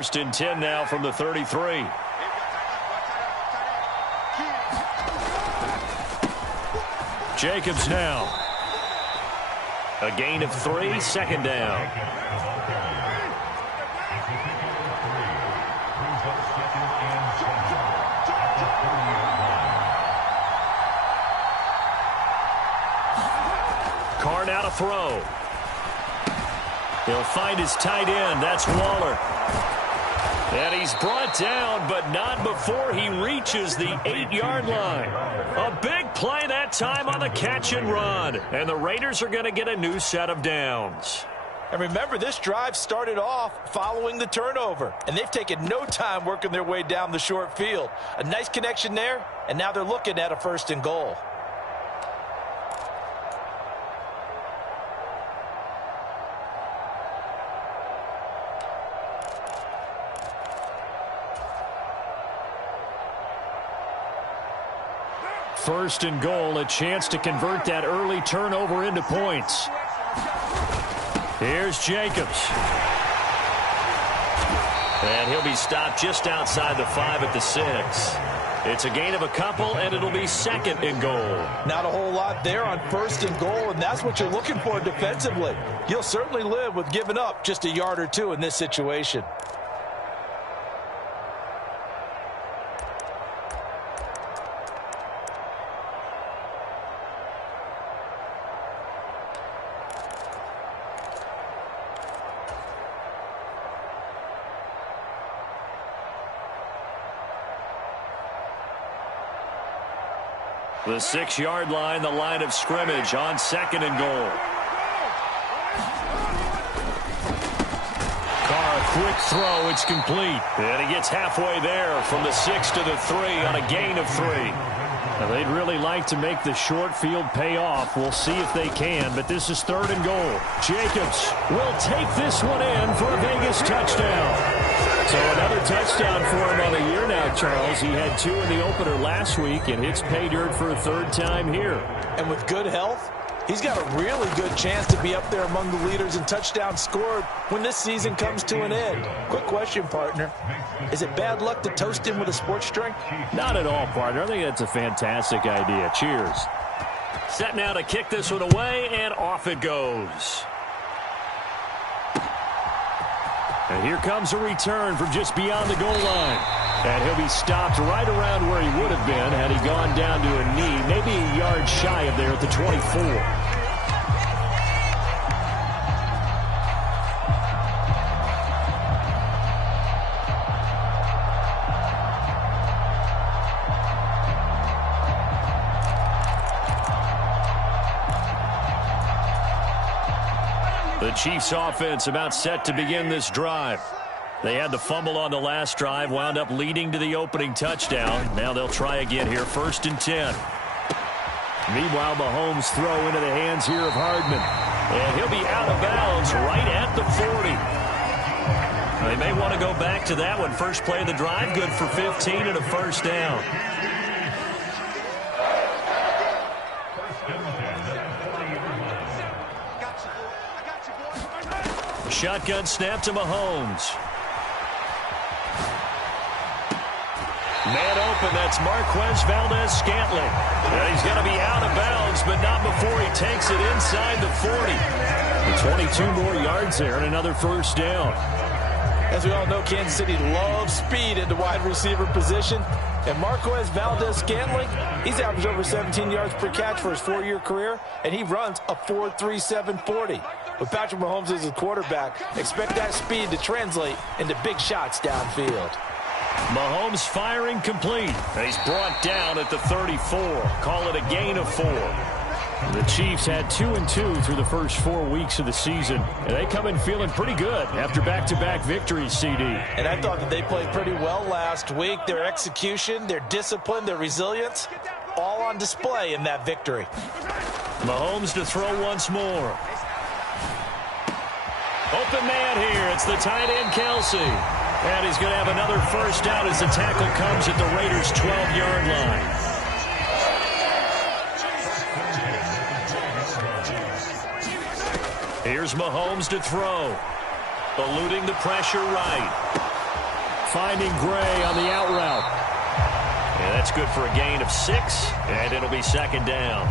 First and 10 now from the 33. Jacobs now. A gain of 3, second down. Carr now to throw. He'll find his tight end. That's Waller. And he's brought down, but not before he reaches the 8-yard line. A big play that time on the catch and run. And the Raiders are going to get a new set of downs. And remember, this drive started off following the turnover. And they've taken no time working their way down the short field. A nice connection there, and now they're looking at a 1st and goal. First and goal, a chance to convert that early turnover into points. Here's Jacobs. And he'll be stopped just outside the 5 at the 6. It's a gain of a couple, and it'll be 2nd and goal. Not a whole lot there on 1st and goal, and that's what you're looking for defensively. You'll certainly live with giving up just a yard or 2 in this situation. The 6-yard line, the line of scrimmage on 2nd and goal. Carr, a quick throw. It's complete. And he gets halfway there from the 6 to the 3 on a gain of 3. Now, they'd really like to make the short field pay off. We'll see if they can, but this is 3rd and goal. Jacobs will take this one in for a Vegas touchdown. So another touchdown for him on the year now, Charles. He had 2 in the opener last week and hits pay dirt for a 3rd time here. And with good health, he's got a really good chance to be up there among the leaders in touchdowns scored when this season comes to an end. Quick question, partner. Is it bad luck to toast him with a sports drink? Not at all, partner. I think that's a fantastic idea. Cheers. Set now to kick this one away, and off it goes. And here comes a return from just beyond the goal line. And he'll be stopped right around where he would have been had he gone down to a knee, maybe a yard shy of there at the 24. The Chiefs offense about set to begin this drive. They had the fumble on the last drive, wound up leading to the opening touchdown. Now they'll try again here, 1st and 10. Meanwhile, Mahomes throw into the hands here of Hardman. And he'll be out of bounds right at the 40. They may want to go back to that one. First play of the drive, good for 15 and a 1st down. Shotgun snap to Mahomes. Man open, that's Marquez Valdez-Scantling. And he's going to be out of bounds, but not before he takes it inside the 40. 22 more yards there and another 1st down. As we all know, Kansas City loves speed at the wide receiver position. And Marquez Valdez-Scantling, he's averaged over 17 yards per catch for his 4-year career, and he runs a 4.37 40. With Patrick Mahomes as his quarterback, expect that speed to translate into big shots downfield. Mahomes firing complete. And he's brought down at the 34. Call it a gain of 4. The Chiefs had 2-2 through the first 4 weeks of the season, and they come in feeling pretty good after back-to-back victories, CD. And I thought that they played pretty well last week. Their execution, their discipline, their resilience, all on display in that victory. Mahomes to throw once more. Open man here. It's the tight end, Kelsey. And he's going to have another 1st down as the tackle comes at the Raiders' 12-yard line. Here's Mahomes to throw. Eluding the pressure right. finding Gray on the out route. And that's good for a gain of 6, and it'll be second down.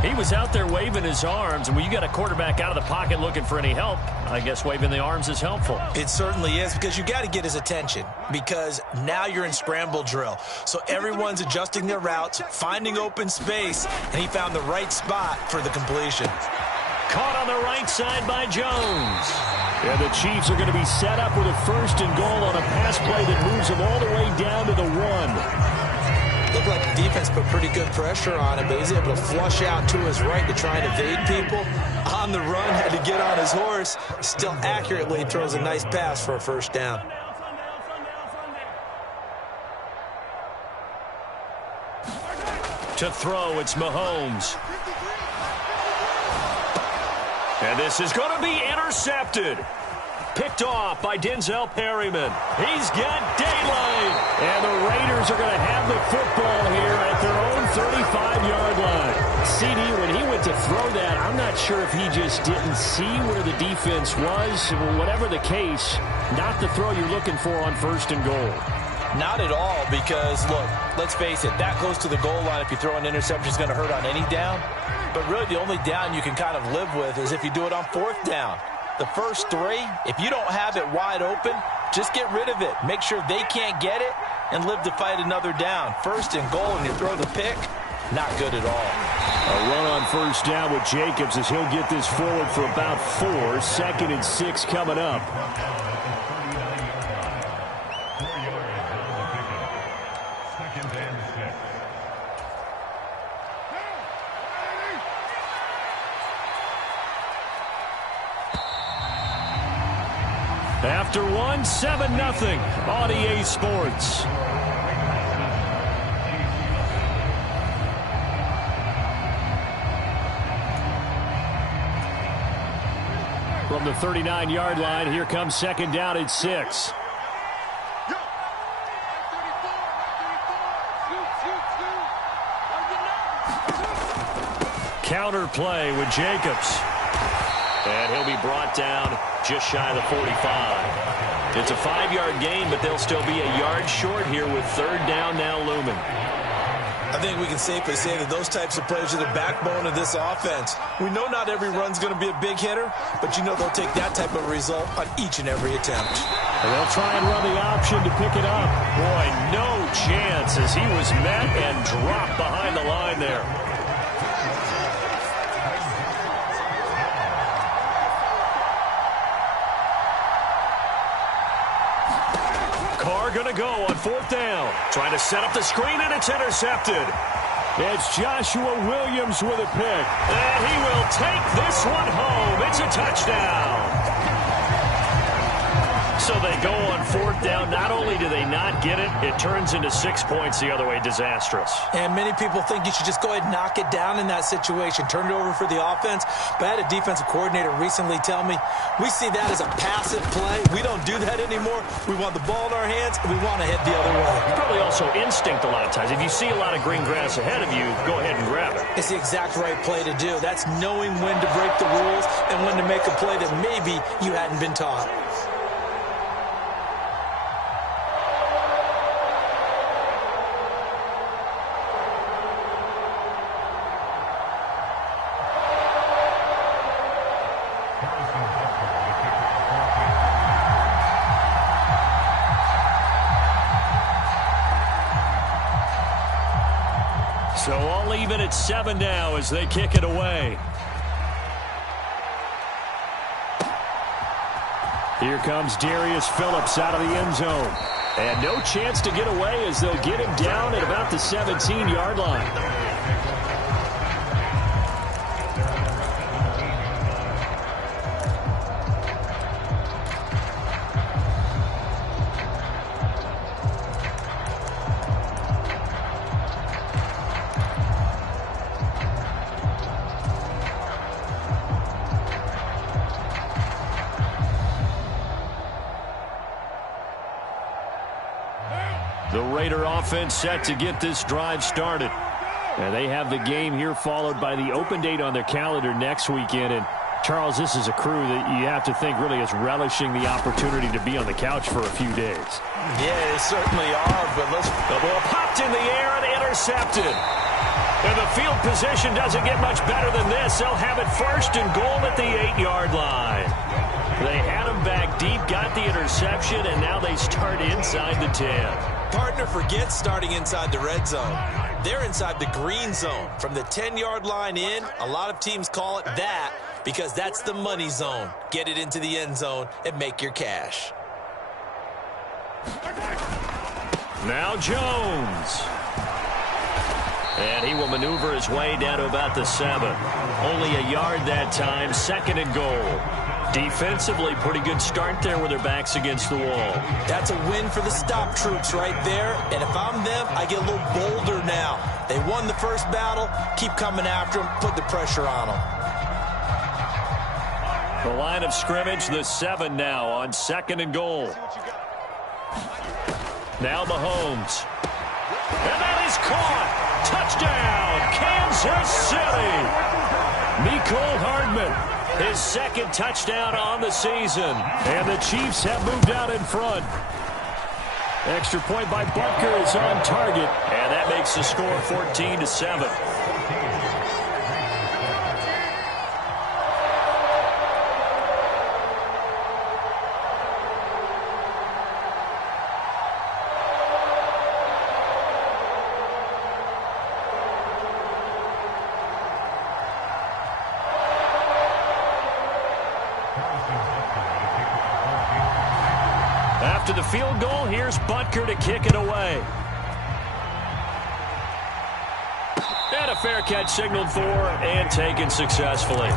He was out there waving his arms, and when you got a quarterback out of the pocket looking for any help, I guess waving the arms is helpful. It certainly is, because you got to get his attention, because now you're in scramble drill. So everyone's adjusting their routes, finding open space, and he found the right spot for the completion. Caught on the right side by Jones. And the Chiefs are going to be set up with a 1st and goal on a pass play that moves them all the way down to the 1. Looked like the defense put pretty good pressure on him, but he's able to flush out to his right to try and evade people. On the run, had to get on his horse. Still accurately throws a nice pass for a 1st down. To throw, it's Mahomes. And this is going to be intercepted. Picked off by Denzel Perryman. He's got daylight. And the Raiders are going to have the football here at their own 35-yard line. CD, when he went to throw that, I'm not sure if he just didn't see where the defense was. Whatever the case, not the throw you're looking for on 1st and goal. Not at all, because, look, let's face it, that close to the goal line, if you throw an interception, is going to hurt on any down. But really, the only down you can kind of live with is if you do it on 4th down. The first 3, if you don't have it wide open, just get rid of it. Make sure they can't get it and live to fight another down. 1st and goal, and you throw the pick, not good at all. A run on 1st down with Jacobs as he'll get this forward for about 4. 2nd and 6 coming up. After 1, 7-0 on EA Sports. From the 39-yard line, here comes 2nd down at 6. Counter play with Jacobs. And he'll be brought down just shy of the 45. It's a 5-yard gain, but they'll still be a yard short here with 3rd down now looming. I think we can safely say that those types of plays are the backbone of this offense. We know not every run's going to be a big hitter, but you know they'll take that type of result on each and every attempt. And they'll try and run the option to pick it up. Boy, no chance as he was met and dropped behind the line there. Going to go on 4th down. Trying to set up the screen, and it's intercepted. It's Joshua Williams with a pick. And he will take this one home. It's a touchdown. So they go on 4th down. Not only do they not get it, it turns into 6 points the other way. Disastrous. And many people think you should just go ahead and knock it down in that situation. Turn it over for the offense. But I had a defensive coordinator recently tell me, we see that as a passive play. We don't do that anymore. We want the ball in our hands, and we want to head the other way. Probably also instinct a lot of times. If you see a lot of green grass ahead of you, go ahead and grab it. It's the exact right play to do. That's knowing when to break the rules and when to make a play that maybe you hadn't been taught. So all even at 7 now as they kick it away. Here comes Darius Phillips out of the end zone. And no chance to get away as they'll get him down at about the 17-yard line. The Raider offense set to get this drive started. And they have the game here followed by the open date on their calendar next weekend. And Charles, this is a crew that you have to think really is relishing the opportunity to be on the couch for a few days. Yeah, they certainly are, but the ball popped in the air and intercepted. And the field position doesn't get much better than this. They'll have it first and goal at the 8-yard line. They had him back deep, got the interception, and now they start inside the 10. Partner forgets starting inside the red zone. They're inside the green zone. From the 10-yard line in, a lot of teams call it that because that's the money zone. Get it into the end zone and make your cash. Now Jones. And he will maneuver his way down to about the 7. Only a yard that time, 2nd and goal. Defensively, pretty good start there with their backs against the wall. That's a win for the stop troops right there. And if I'm them, I get a little bolder now. They won the first battle. Keep coming after them. Put the pressure on them. The line of scrimmage, the 7 now on 2nd and goal. Now Mahomes. And that is caught. Touchdown, Kansas City. Mecole Hardman, his 2nd touchdown on the season. And the Chiefs have moved out in front. Extra point by Butker is on target. And that makes the score 14-7. After the field goal, here's Butker to kick it away. And a fair catch signaled for and taken successfully.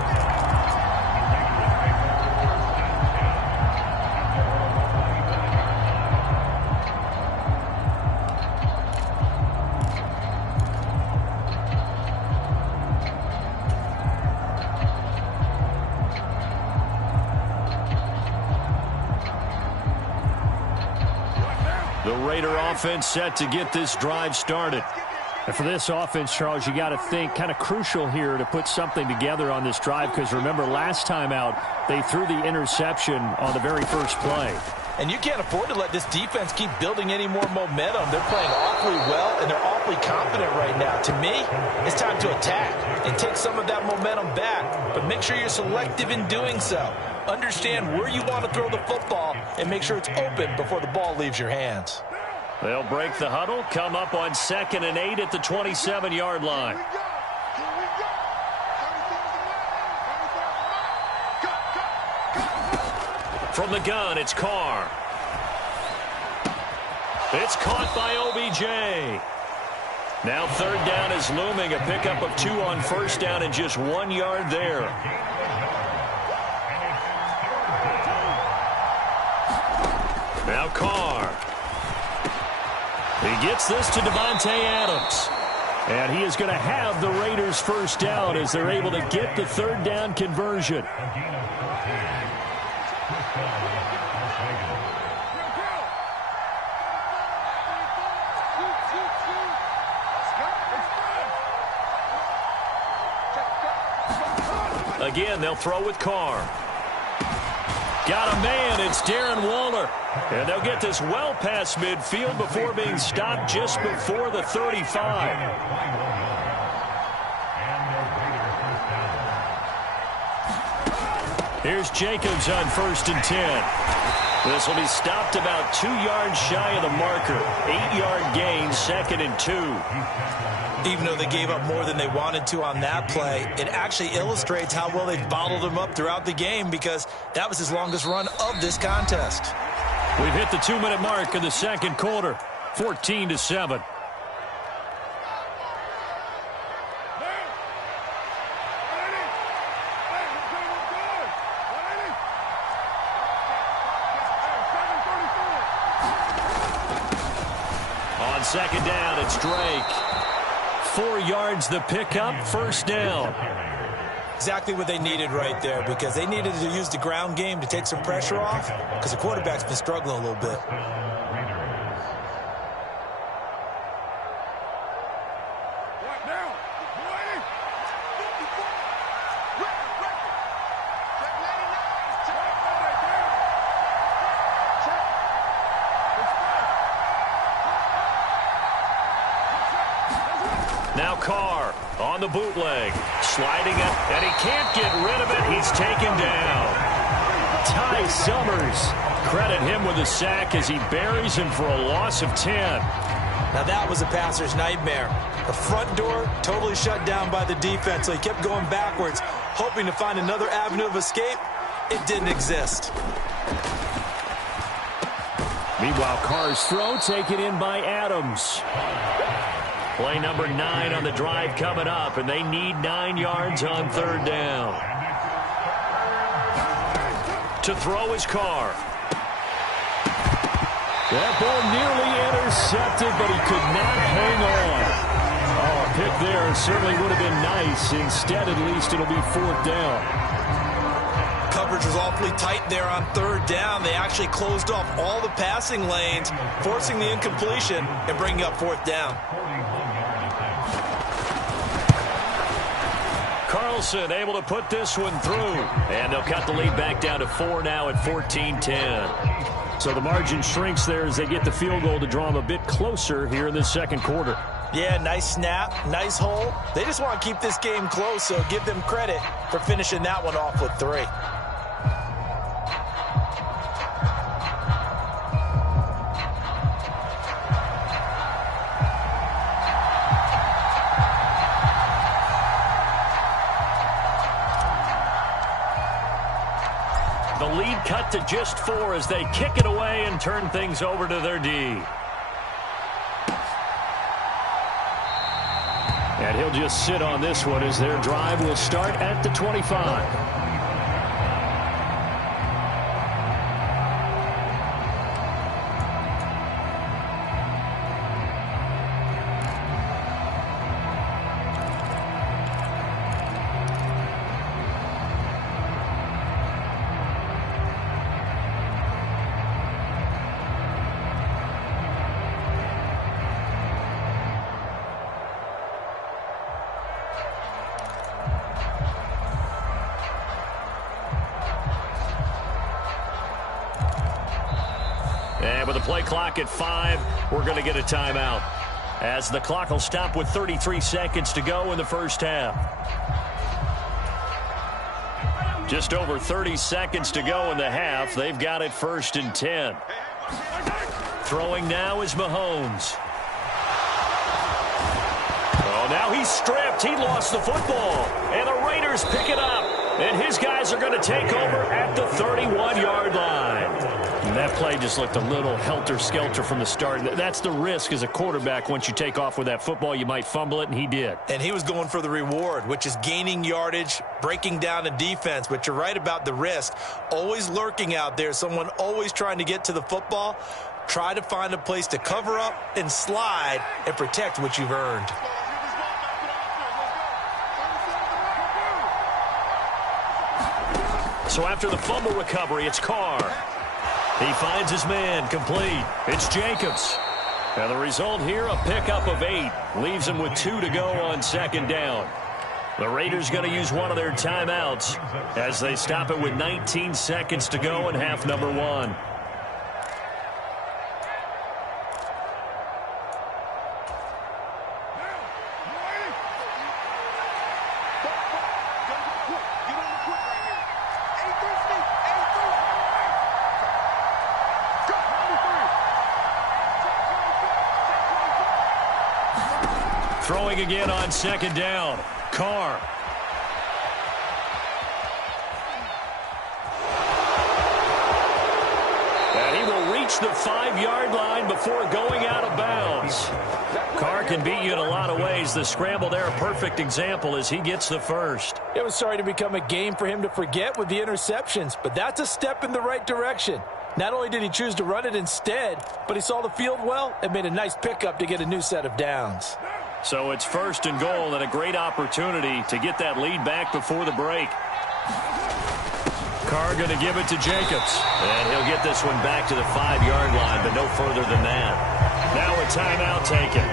The Raider offense set to get this drive started. And for this offense, Charles, you got to think kind of crucial here to put something together on this drive because remember last time out they threw the interception on the very first play. And you can't afford to let this defense keep building any more momentum. They're playing awfully well, and they're awfully confident right now. To me, it's time to attack and take some of that momentum back. But make sure you're selective in doing so. Understand where you want to throw the football and make sure it's open before the ball leaves your hands. They'll break the huddle, come up on 2nd and 8 at the 27-yard line. From the gun, it's Carr. It's caught by OBJ. Now 3rd down is looming, a pickup of 2 on 1st down and just 1 yard there. Now Carr. He gets this to Devontae Adams. And he is going to have the Raiders' 1st down as they're able to get the 3rd down conversion. Again, they'll throw with Carr. Got a man, it's Darren Waller. And they'll get this well past midfield before being stopped just before the 35. Here's Jacobs on 1st and 10. This will be stopped about 2 yards shy of the marker. 8-yard gain, 2nd and 2. Even though they gave up more than they wanted to on that play, it actually illustrates how well they've bottled them up throughout the game because that was his longest run of this contest. We've hit the 2-minute mark of the 2nd quarter, 14-7. On 2nd down, it's Drake. 4 yards the pickup, 1st down. Exactly what they needed right there because they needed to use the ground game to take some pressure off because the quarterback's been struggling a little bit. Now Carr on the bootleg. Sliding it, and he can't get rid of it. He's taken down. Ty Summers. Credit him with a sack as he buries him for a loss of 10. Now that was a passer's nightmare. The front door totally shut down by the defense, so he kept going backwards, hoping to find another avenue of escape. It didn't exist. Meanwhile, Carr's throw taken in by Adams. Play number 9 on the drive coming up, and they need 9 yards on third down. To throw is Carr. That ball nearly intercepted, but he could not hang on. Oh, a pick there certainly would have been nice. Instead, at least, it'll be fourth down. Coverage was awfully tight there on third down. They actually closed off all the passing lanes, forcing the incompletion and bringing up fourth down. Carlson able to put this one through. And they'll cut the lead back down to 4 now at 14-10. So the margin shrinks there as they get the field goal to draw them a bit closer here in the second quarter. Yeah, nice snap, nice hole. They just want to keep this game close, so give them credit for finishing that one off with 3. The lead cut to just 4 as they kick it away and turn things over to their D. And he'll just sit on this one as their drive will start at the 25. And with the play clock at 5, we're going to get a timeout, as the clock will stop with 33 seconds to go in the first half. Just over 30 seconds to go in the half. They've got it 1st and 10. Throwing now is Mahomes. Oh, now he's stripped. He lost the football. And the Raiders pick it up. And his guys are going to take over at the 31-yard line. And that play just looked a little helter-skelter from the start. That's the risk as a quarterback. Once you take off with that football, you might fumble it, and he did. And he was going for the reward, which is gaining yardage, breaking down the defense. But you're right about the risk. Always lurking out there, someone always trying to get to the football. Try to find a place to cover up and slide and protect what you've earned. So after the fumble recovery, it's Carr. He finds his man, complete. It's Jacobs. And the result here, a pickup of 8. Leaves him with 2 to go on second down. The Raiders going to use one of their timeouts as they stop it with 19 seconds to go in half number 1. Throwing again on second down. Carr. And he will reach the 5-yard line before going out of bounds. Carr can beat you in a lot of ways. The scramble there, a perfect example as he gets the first. It was starting to become a game for him to forget with the interceptions, but that's a step in the right direction. Not only did he choose to run it instead, but he saw the field well and made a nice pickup to get a new set of downs. So it's 1st and goal and a great opportunity to get that lead back before the break. Carr going to give it to Jacobs. And he'll get this one back to the 5-yard line, but no further than that. Now a timeout taken.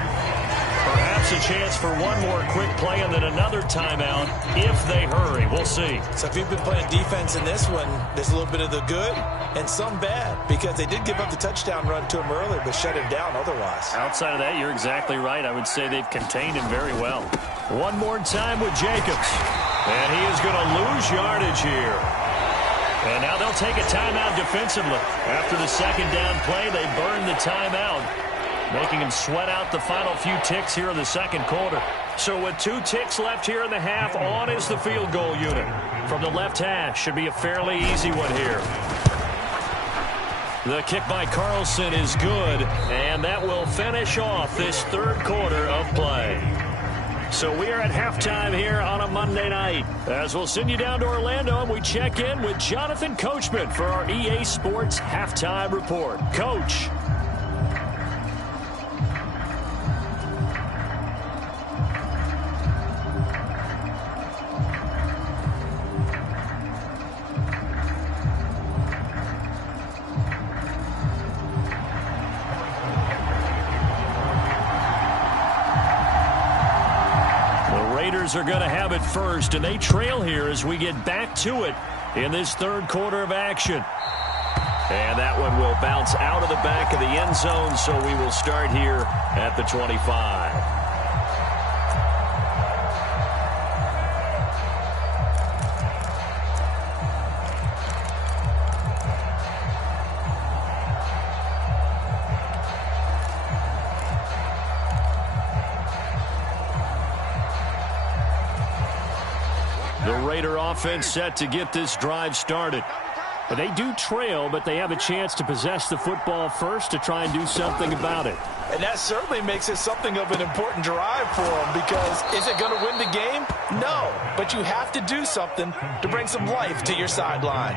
Perhaps a chance for one more quick play and then another timeout if they hurry. We'll see. So if you've been playing defense in this one, there's a little bit of the good and some bad because they did give up the touchdown run to him earlier but shut him down otherwise. Outside of that, you're exactly right. I would say they've contained him very well. One more time with Jacobs. And he is going to lose yardage here. And now they'll take a timeout defensively. After the second down play, they burn the timeout, making him sweat out the final few ticks here in the second quarter. So with 2 ticks left here in the half, on is the field goal unit. From the left hash, should be a fairly easy one here. The kick by Carlson is good, and that will finish off this third quarter of play. So we are at halftime here on a Monday night. As we'll send you down to Orlando, and we check in with Jonathan Coachman for our EA Sports Halftime Report. Coach. Are going to have it first, and they trail here as we get back to it in this third quarter of action. And that one will bounce out of the back of the end zone, so we will start here at the 25. Offense set to get this drive started. But they do trail, but they have a chance to possess the football first to try and do something about it. And that certainly makes it something of an important drive for them because is it going to win the game? No, but you have to do something to bring some life to your sideline.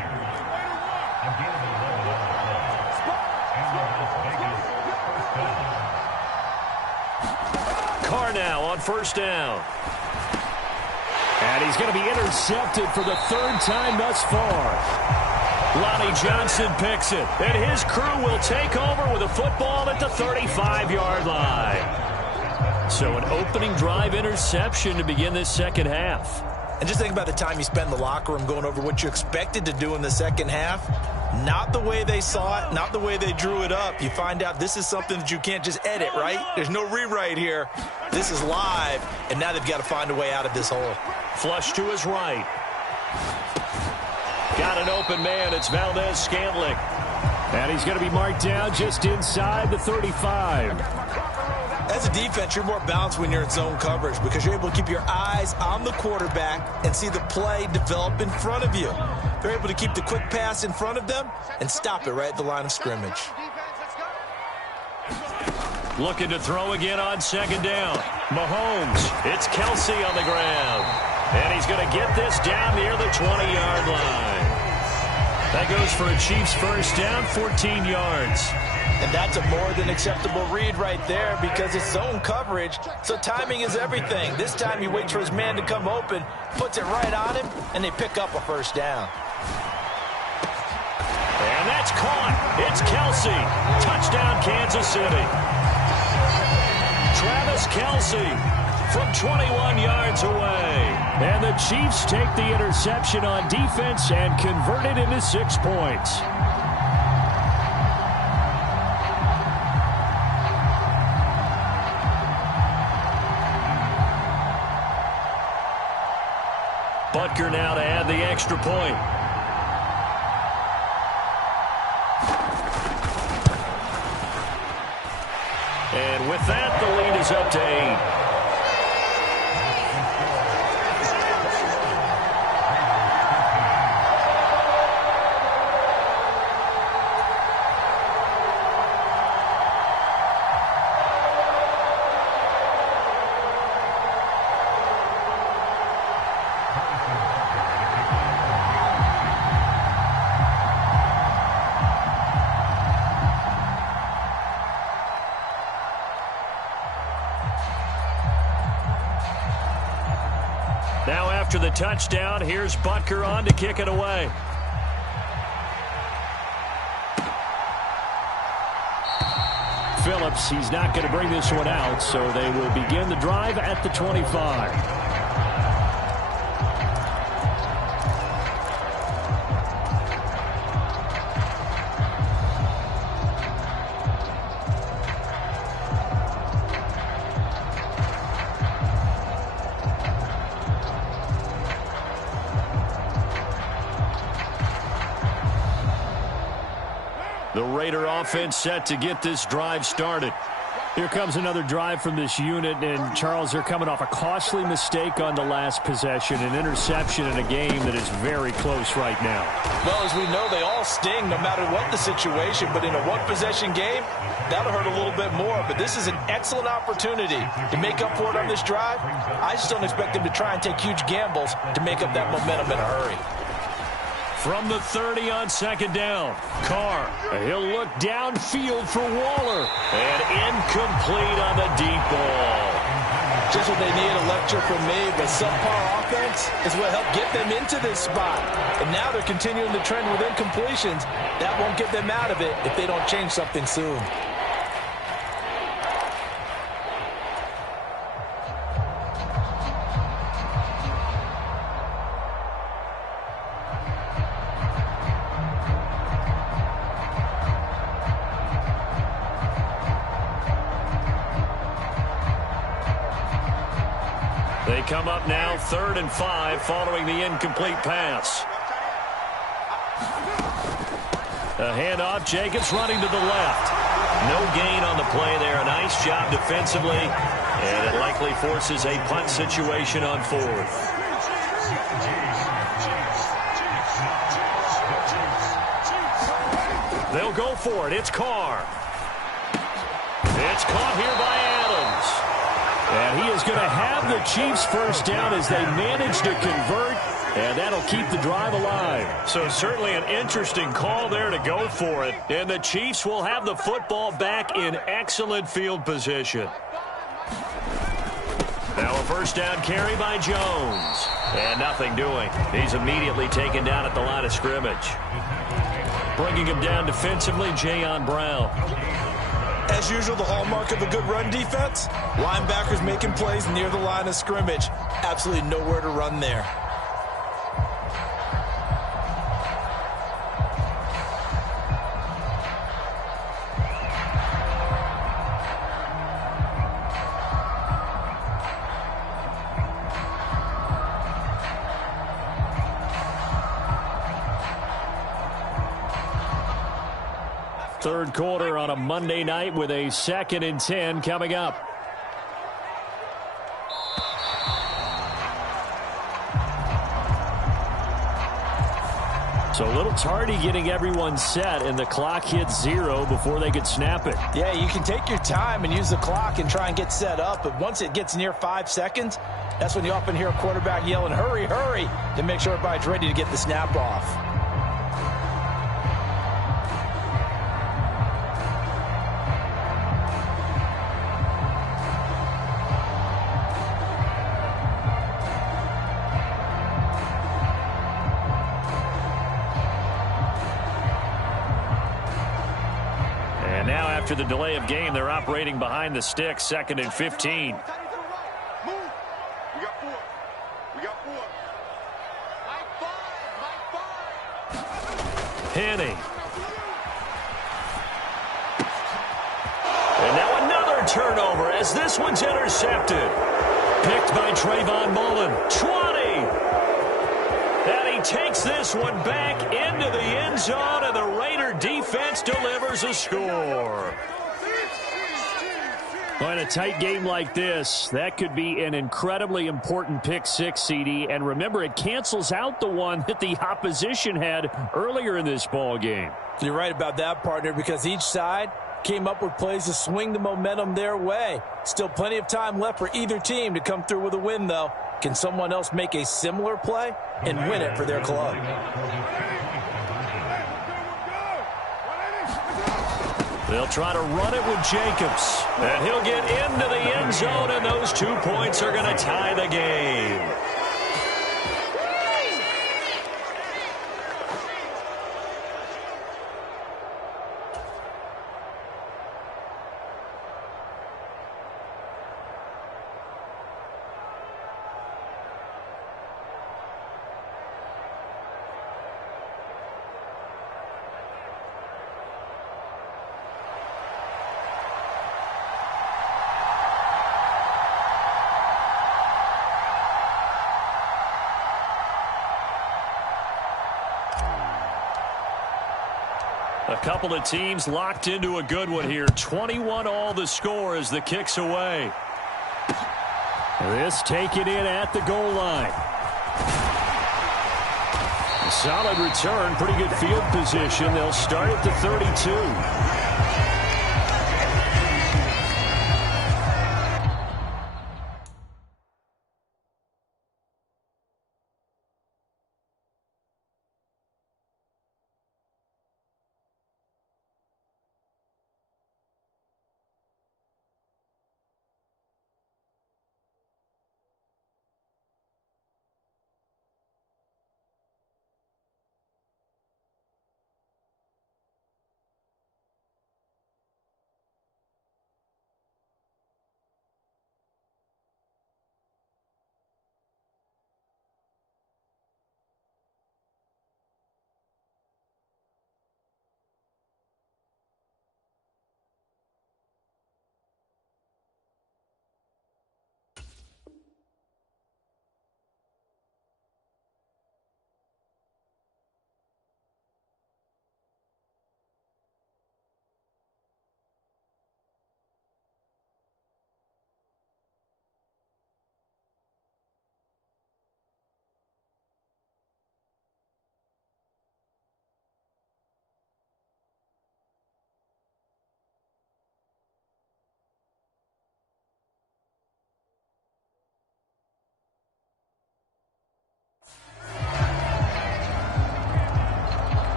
Carr now on first down. And he's going to be intercepted for the third time thus far. Lonnie Johnson picks it. And his crew will take over with a football at the 35-yard line. So an opening drive interception to begin this second half. And just think about the time you spend in the locker room going over what you expected to do in the second half. Not the way they saw it, not the way they drew it up. You find out this is something that you can't just edit, right? There's no rewrite here. This is live, and now they've got to find a way out of this hole. Flush to his right. Got an open man. It's Valdez-Scantling. And he's going to be marked down just inside the 35. As a defense, you're more balanced when you're in zone coverage because you're able to keep your eyes on the quarterback and see the play develop in front of you. They're able to keep the quick pass in front of them and stop it right at the line of scrimmage. Looking to throw again on second down. Mahomes. It's Kelsey on the ground. And he's going to get this down near the 20-yard line. That goes for a Chiefs first down, 14 yards. And that's a more than acceptable read right there because it's zone coverage, so timing is everything. This time he waits for his man to come open, puts it right on him, and they pick up a first down. And that's caught. It's Kelsey. Touchdown, Kansas City. Travis Kelsey from 21 yards away. And the Chiefs take the interception on defense and convert it into 6 points. Butker now to add the extra point. And with that, the lead is up to 8. Now after the touchdown, here's Butker on to kick it away. Phillips. He's not going to bring this one out, so they will begin the drive at the 25. The Raider offense set to get this drive started. Here comes another drive from this unit, and Charles, they're coming off a costly mistake on the last possession, an interception in a game that is very close right now. Well, as we know, they all sting no matter what the situation, but in a one-possession game, that'll hurt a little bit more. But this is an excellent opportunity to make up for it on this drive. I just don't expect them to try and take huge gambles to make up that momentum in a hurry. From the 30 on second down, Carr, he'll look downfield for Waller, and incomplete on the deep ball. Just what they need, a lecture from me, but subpar offense is what helped get them into this spot. And now they're continuing the trend with incompletions. That won't get them out of it if they don't change something soon. They come up now 3rd and 5 following the incomplete pass. A handoff, Jacobs running to the left. No gain on the play there. A nice job defensively, and it likely forces a punt situation on 4th. They'll go for it. It's Carr. It's caught here by Adams. And he is going to have the Chiefs first down as they manage to convert, and that'll keep the drive alive. So certainly an interesting call there to go for it. And the Chiefs will have the football back in excellent field position. Now a first down carry by Jones. And nothing doing. He's immediately taken down at the line of scrimmage. Bringing him down defensively, Jayon Brown. As usual, the hallmark of a good run defense, linebackers making plays near the line of scrimmage. Absolutely nowhere to run there. Third quarter on a Monday night with a 2nd and 10 coming up. So a little tardy getting everyone set, and the clock hits 0 before they could snap it. Yeah, you can take your time and use the clock and try and get set up, but once it gets near 5 seconds, that's when you often hear a quarterback yelling, hurry, hurry, to make sure everybody's ready to get the snap off. After the delay of game, they're operating behind the sticks, 2nd and 15. Henning. And now another turnover as this one's intercepted. Picked by Trayvon Mullen. 20. And he takes this one back into the end zone, and the Raider defense delivers a score. Well, in a tight game like this, that could be an incredibly important pick six, CD. And remember, it cancels out the one that the opposition had earlier in this ball game. You're right about that, partner, because each side came up with plays to swing the momentum their way. Still plenty of time left for either team to come through with a win, though. Can someone else make a similar play and win it for their club? They'll try to run it with Jacobs. And he'll get into the end zone, and those 2 points are going to tie the game. couple of teams locked into a good one here. 21-all the score as the kick's away. This taken in at the goal line. A solid return, pretty good field position. They'll start at the 32.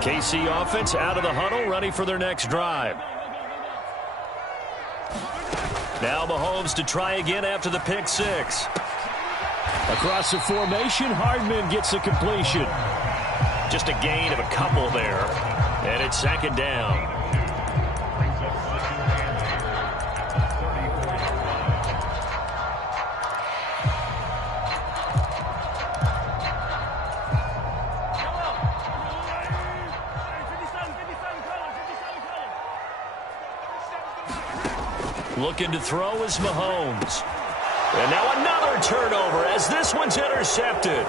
KC offense out of the huddle, ready for their next drive. Now Mahomes to try again after the pick six. Across the formation, Hardman gets a completion. Just a gain of a couple there. And it's second down. Looking to throw is Mahomes. And now another turnover as this one's intercepted.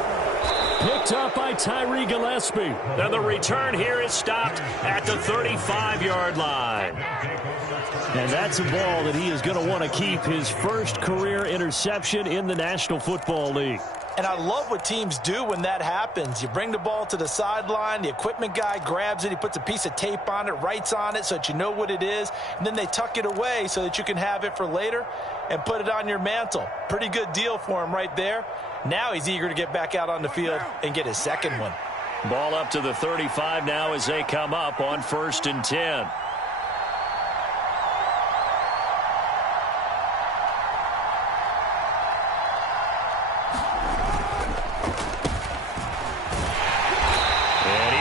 Picked up by Tyree Gillespie. And the return here is stopped at the 35-yard line. And that's a ball that he is going to want to keep, his first career interception in the National Football League. And I love what teams do when that happens. You bring the ball to the sideline, the equipment guy grabs it, he puts a piece of tape on it, writes on it so that you know what it is, and then they tuck it away so that you can have it for later and put it on your mantle. Pretty good deal for him right there. Now he's eager to get back out on the field and get his second one. Ball up to the 35 now as they come up on 1st and 10.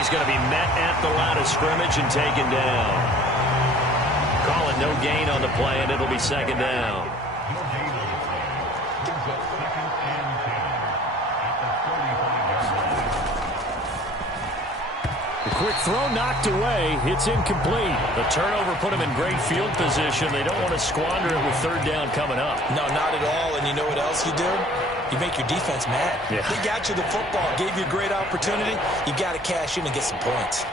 Going to be met at the line of scrimmage and taken down. Call it no gain on the play, and it'll be second down. The quick throw knocked away. It's incomplete. The turnover put him in great field position. They don't want to squander it with third down coming up. No, not at all. And you know what else you do? You make your defense mad. Yeah. They got you the football, gave you a great opportunity. You got to cash in and get some points.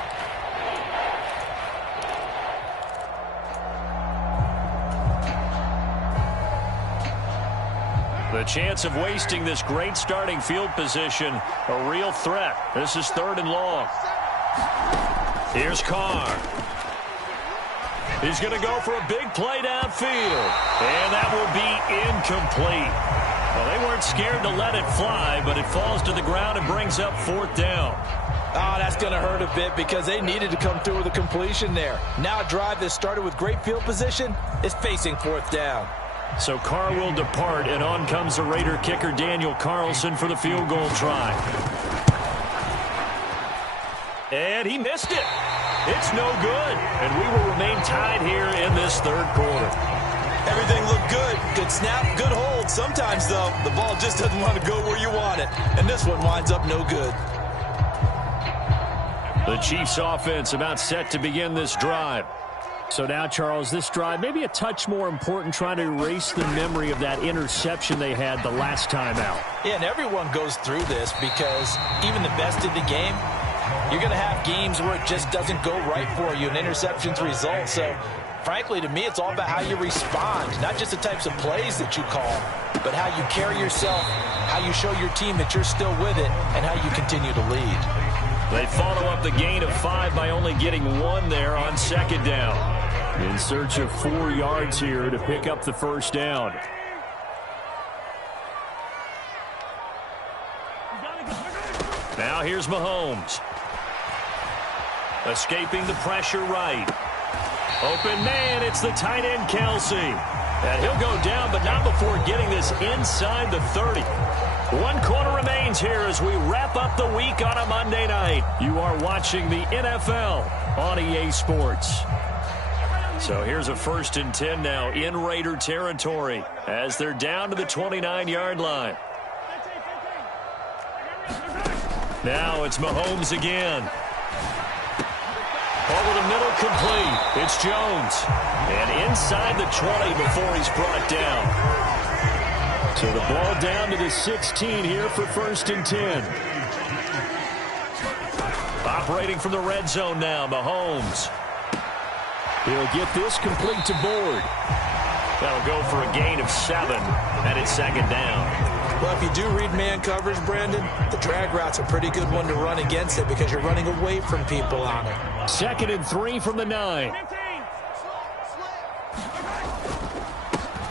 The chance of wasting this great starting field position, a real threat. This is 3rd and long. Here's Carr. He's going to go for a big play downfield. And that will be incomplete. Well, they weren't scared to let it fly, but it falls to the ground and brings up 4th down. Oh, that's going to hurt a bit because they needed to come through with a completion there. Now a drive that started with great field position is facing 4th down. So Carr will depart, and on comes the Raider kicker Daniel Carlson for the field goal try. And he missed it. It's no good. And we will remain tied here in this 3rd quarter. Everything looked good. Good snap, good hold. Sometimes, though, the ball just doesn't want to go where you want it. And this one winds up no good. The Chiefs offense about set to begin this drive. So now, Charles, this drive maybe a touch more important, trying to erase the memory of that interception they had the last time out. Yeah, and everyone goes through this because even the best in the game, you're going to have games where it just doesn't go right for you, and interceptions result. So, frankly, to me, it's all about how you respond, not just the types of plays that you call, but how you carry yourself, how you show your team that you're still with it, and how you continue to lead. They follow up the gain of 5 by only getting 1 there on second down. In search of 4 yards here to pick up the first down. Now here's Mahomes. Escaping the pressure right. Open man, it's the tight end Kelsey. And he'll go down, but not before getting this inside the 30. 1 quarter remains here as we wrap up the week on a Monday night. You are watching the NFL on EA Sports. So here's a 1st and 10 now in Raider territory as they're down to the 29-yard line. Now it's Mahomes again. Over the middle, complete. It's Jones. And inside the 20 before he's brought down. So the ball down to the 16 here for 1st and 10. Operating from the red zone now, Mahomes. He'll get this complete to Board. That'll go for a gain of 7, and it's 2nd down. Well, if you do read man coverage, Brandon, the drag route's a pretty good one to run against it because you're running away from people on it. 2nd and 3 from the 9.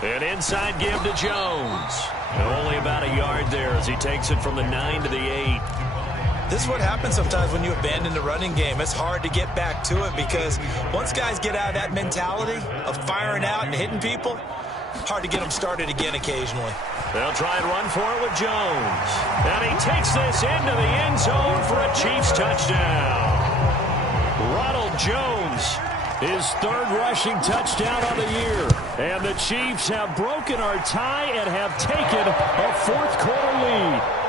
An inside give to Jones. Only about a yard there as he takes it from the 9 to the 8. This is what happens sometimes when you abandon the running game. It's hard to get back to it because once guys get out of that mentality of firing out and hitting people, hard to get them started again occasionally. They'll try and run for it with Jones. And he takes this into the end zone for a Chiefs touchdown. Ronald Jones, his 3rd rushing touchdown on the year. And the Chiefs have broken our tie and have taken a 4th quarter lead.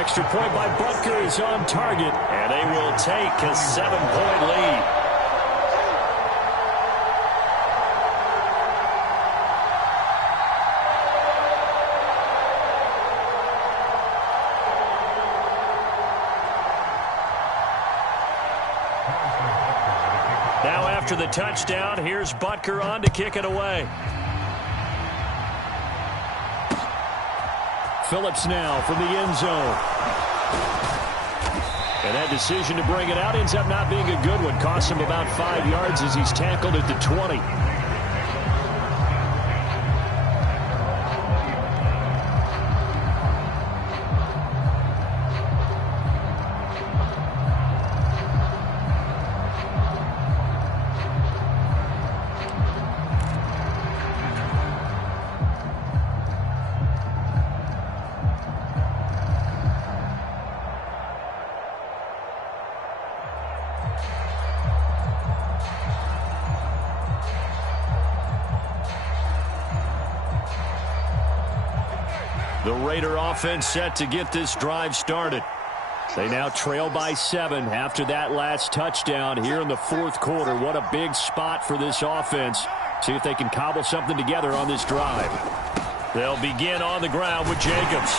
Extra point by Butker is on target, and they will take a 7-point lead. Now after the touchdown, here's Butker on to kick it away. Phillips now from the end zone. And that decision to bring it out ends up not being a good one. Costs him about 5 yards as he's tackled at the 20. The Raider offense set to get this drive started. They now trail by 7 after that last touchdown here in the 4th quarter. What a big spot for this offense. See if they can cobble something together on this drive. They'll begin on the ground with Jacobs.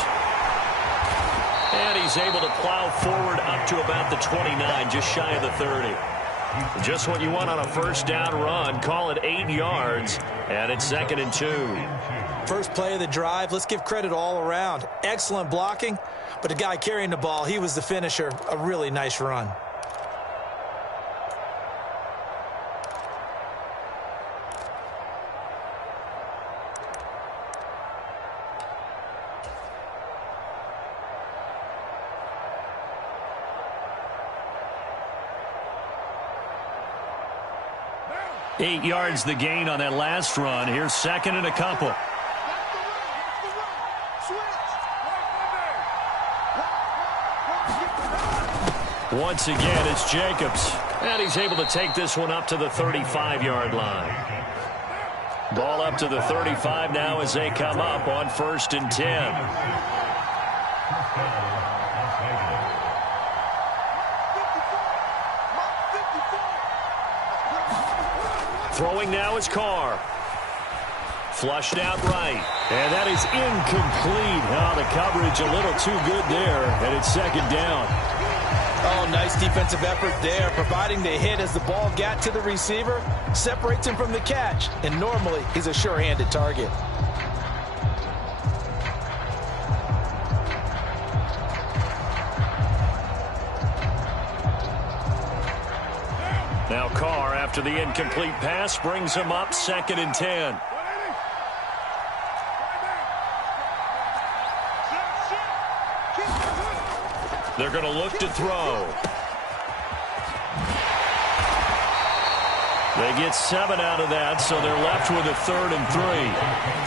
And he's able to plow forward up to about the 29, just shy of the 30. Just what you want on a 1st down run. Call it 8 yards, and it's 2nd and 2. First play of the drive, let's give credit all around. Excellent blocking, but the guy carrying the ball, he was the finisher. A really nice run. Eight yards the gain on that last run. Here's 2nd and a couple. Once again, it's Jacobs. And he's able to take this one up to the 35-yard line. Ball up to the 35 now as they come up on 1st and 10. Throwing now is Carr. Flushed out right. And that is incomplete. Oh, the coverage a little too good there, and it's 2nd down. Oh, nice defensive effort there, providing the hit as the ball got to the receiver, separates him from the catch, and normally he's a sure-handed target. Now Carr, after the incomplete pass, brings him up 2nd and 10. They're going to look to throw. They get 7 out of that, so they're left with a 3rd and 3.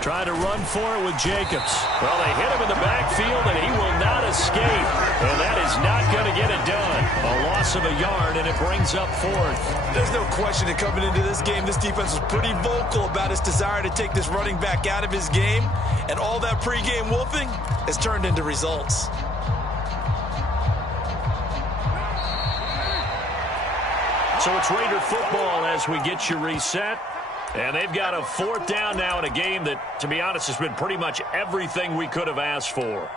Trying to run for it with Jacobs. Well, they hit him in the backfield, and he will not escape. And that is not going to get it done. A loss of a yard, and it brings up 4th. There's no question that coming into this game, this defense was pretty vocal about its desire to take this running back out of his game. And all that pregame wolfing has turned into results. So it's Raider football as we get you reset. And they've got a 4th down now in a game that, to be honest, has been pretty much everything we could have asked for.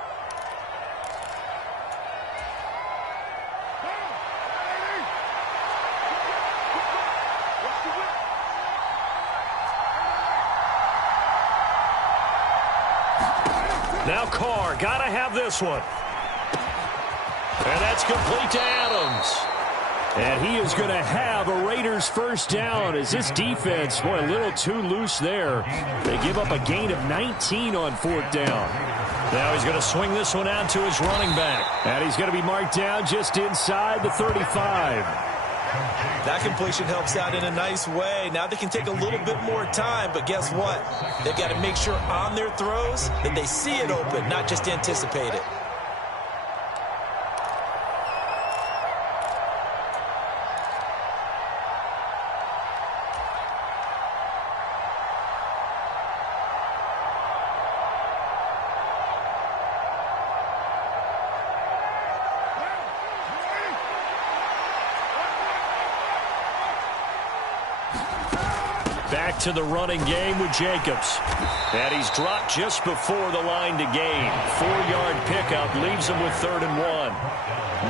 Now Carr, gotta have this one. And that's complete to Adams. And he is going to have a Raiders 1st down as this defense, boy, a little too loose there. They give up a gain of 19 on 4th down. Now he's going to swing this one out to his running back. And he's going to be marked down just inside the 35. That completion helps out in a nice way. Now they can take a little bit more time, but guess what? They've got to make sure on their throws that they see it open, not just anticipate it. Back to the running game with Jacobs. And he's dropped just before the line to gain. 4-yard pickup leaves him with 3rd and 1.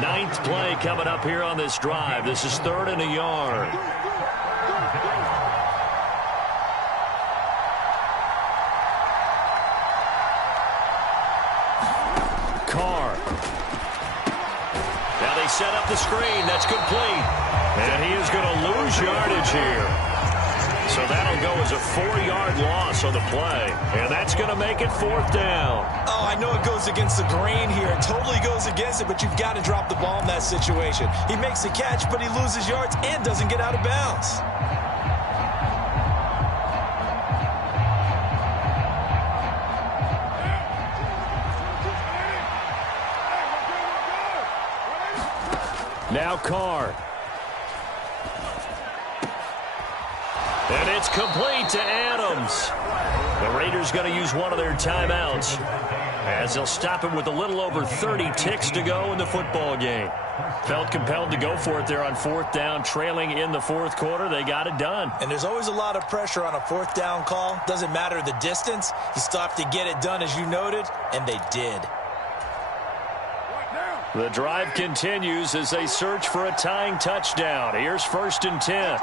9th play coming up here on this drive. This is 3rd and a yard. Carr. Now they set up the screen. That's complete. And he is going to lose yardage here. So that'll go as a 4-yard loss on the play. And that's going to make it 4th down. Oh, I know it goes against the grain here. It totally goes against it, but you've got to drop the ball in that situation. He makes the catch, but he loses yards and doesn't get out of bounds. Now Carr. And it's complete to Adams. The Raiders going to use one of their timeouts as they'll stop him with a little over 30 ticks to go in the football game. Felt compelled to go for it there on 4th down, trailing in the 4th quarter. They got it done. And there's always a lot of pressure on a 4th down call. Doesn't matter the distance. You still have to get it done, as you noted, and they did. The drive continues as they search for a tying touchdown. Here's 1st and 10.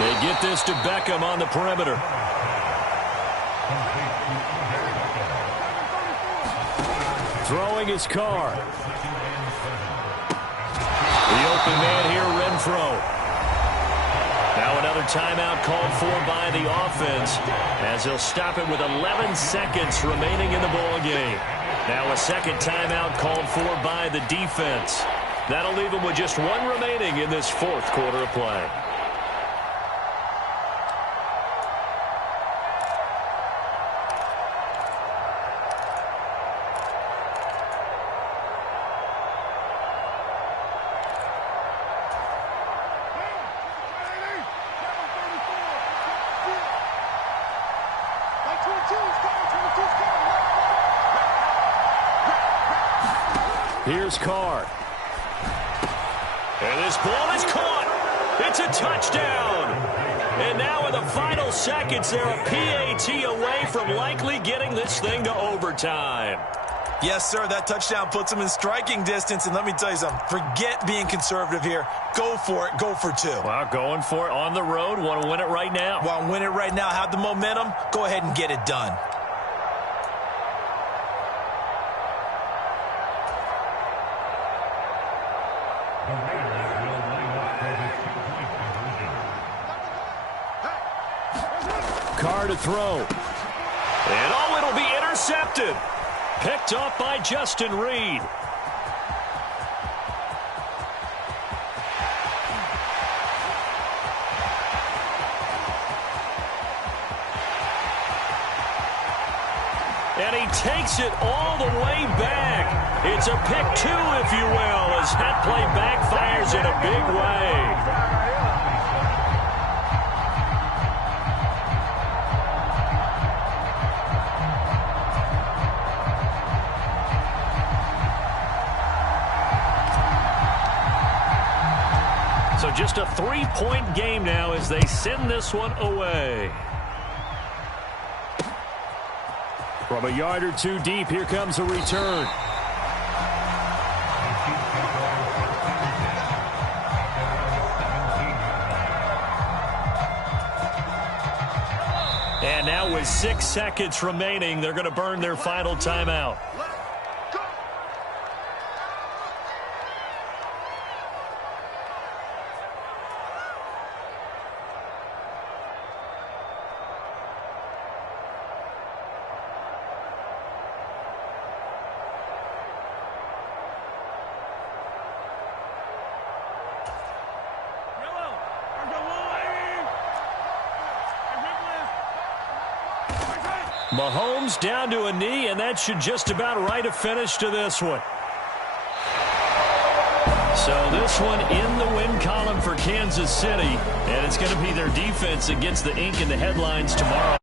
They get this to Beckham on the perimeter. Throwing his Carr. The open man here, Renfro. Now another timeout called for by the offense as they'll stop it with 11 seconds remaining in the ball game. Now a second timeout called for by the defense. That'll leave them with just one remaining in this fourth quarter of play. Here's Carr. And this ball is caught. It's a touchdown. And now in the final seconds, they're a PAT away from likely getting this thing to overtime. Yes, sir, that touchdown puts them in striking distance. And let me tell you something, forget being conservative here. Go for it. Go for two. Well, going for it on the road. Want to win it right now. Want to win it right now. Have the momentum. Go ahead and get it done. Carr to throw. And oh, it'll be intercepted. Picked off by Justin Reed. And he takes it all the way back. It's a pick two, if you will, as that play backfires in a big way. So just a three-point game now as they send this one away. From a yard or two deep, here comes a return. And now with 6 seconds remaining, they're going to burn their final timeout. Mahomes down to a knee, and that should just about write a finish to this one. So this one in the win column for Kansas City, and it's going to be their defense that gets the ink in the headlines tomorrow.